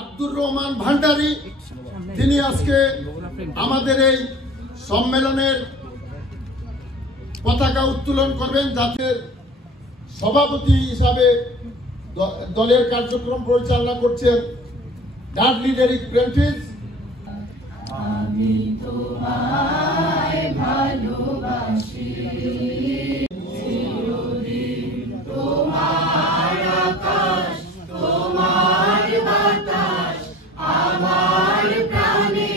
আব্দুর রহমান ভান্ডারী, তিনি আজকে আমাদের এই সম্মেলনের পতাকা উত্তোলন করবেন। জাতীয় সভাপতি হিসাবে দলের কার্যক্রম পরিচালনা করছেন ডাডলি ডেরিক প্রেন্টিস। আমি তোমায় ভালোবাসি, চিরদিন তোমার আকাশ, তোমার বাতাস আমার প্রাণে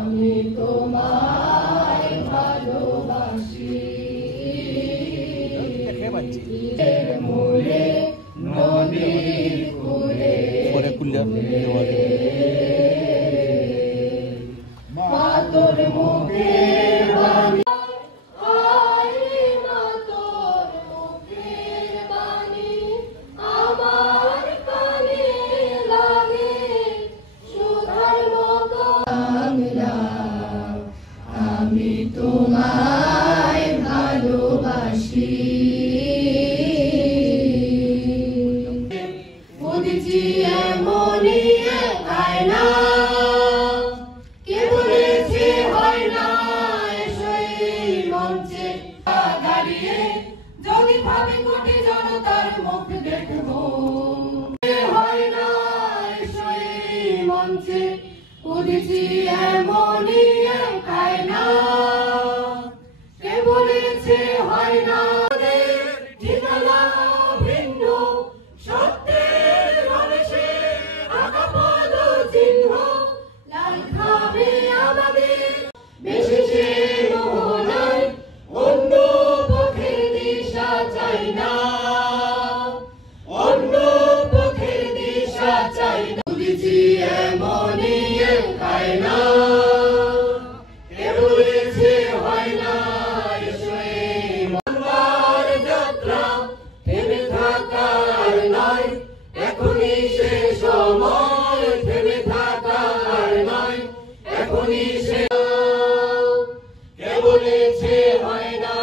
আমি তোমায় ভালোবাসি, মূলে নদীর কূলে মাতর মুখের বাণী, তোর মুখের বাণী আমার কানে লাগে সুধার মতো। আমি তোমায় ভালোবাসি, বুঝছি এমনই হয় না, কে বলেছে হয় না, এসই মঞ্চে দাঁড়িয়ে যদি ভাবে কোটি জনতার মুখ দেখবো, হয় না এসই মঞ্চে বুঝছি এমনই হয় না, কে বলেছে হয় না, ঠিকানা ভিন্ন সত্যের মানুষে আঁকা পদ চিহ্ন লাল খাবে আমাদের বেশি সে মোহনায়, অন্য পথের দিশা চাই না, অন্য পথের দিশা চাই না, বুঝছি এমনই হয় না, কে বলেছে হয় না, এসই মনবার যাত্রা থেমে থাকার নয়, এখনই সে সময় থেমে থাকার নয়, এখনই সে, কে বলেছে হয় না,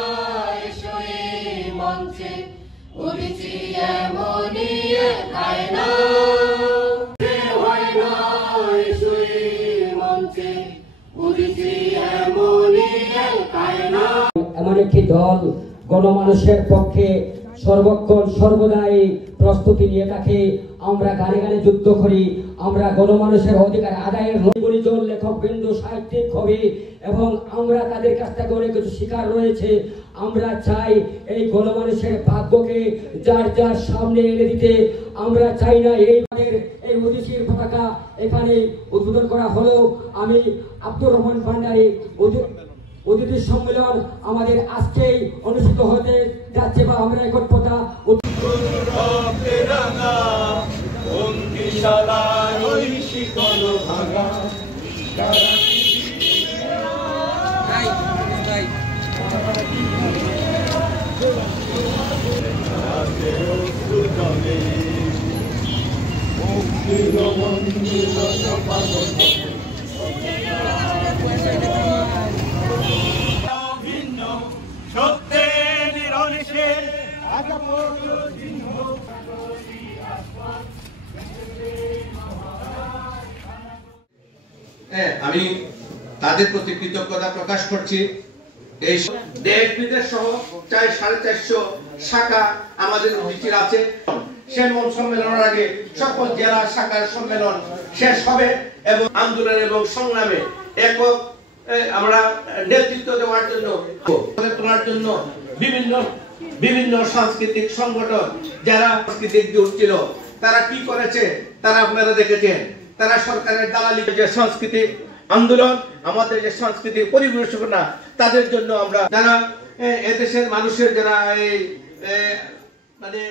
এসই মঞ্চে বুঝছি এমনই হয় না, এমন একটি দল গণমানুষের পক্ষে সর্বক্ষণ সর্বদাই প্রস্তুতি নিয়ে থাকে। আমরা গানে গানে যুদ্ধ করি, আমরা গণমানুষের অধিকার আদায়ের গুণীজন লেখক বিন্দু সাহিত্যিক কবি, এবং আমরা তাদের কাছ থেকে অনেক কিছু শিকার রয়েছে। আমরা চাই এই গণমানুষের ভাগ্যকে যার যার সামনে এনে দিতে। আমরা চাই না এই ওডিসির পতাকা এখানে উদ্বোধন করা হলো। আমি আব্দুর রহমান ভান্ডারী, অতিথি সম্মেলন আমাদের আজকেই অনুষ্ঠিত হতে যাচ্ছে, বা আমরা একতা আমি তাদের প্রতি কৃতজ্ঞতা প্রকাশ করছি। এই দেশ বিদেশ সহ 450 শাখা আমাদের ওডিসির আছে। সেই সম্মেলনের আগে সকল জেলা শাখার সম্মেলন শেষ হবে এবং আন্দোলন এবং সংগ্রামে একক আমরা নেতৃত্ব দেওয়ার জন্য তোলার জন্য বিভিন্ন সাংস্কৃতিক সংগঠন যারা সাংস্কৃতিক জোট ছিল তারা কি করেছে তারা আপনারা দেখেছেন। তারা সরকারের দালালি যে সাংস্কৃতিক আন্দোলন, আমাদের যে সাংস্কৃতিক পরিবেশনা, তাদের জন্য আমরা যারা এদেশের মানুষের যারা এই মানে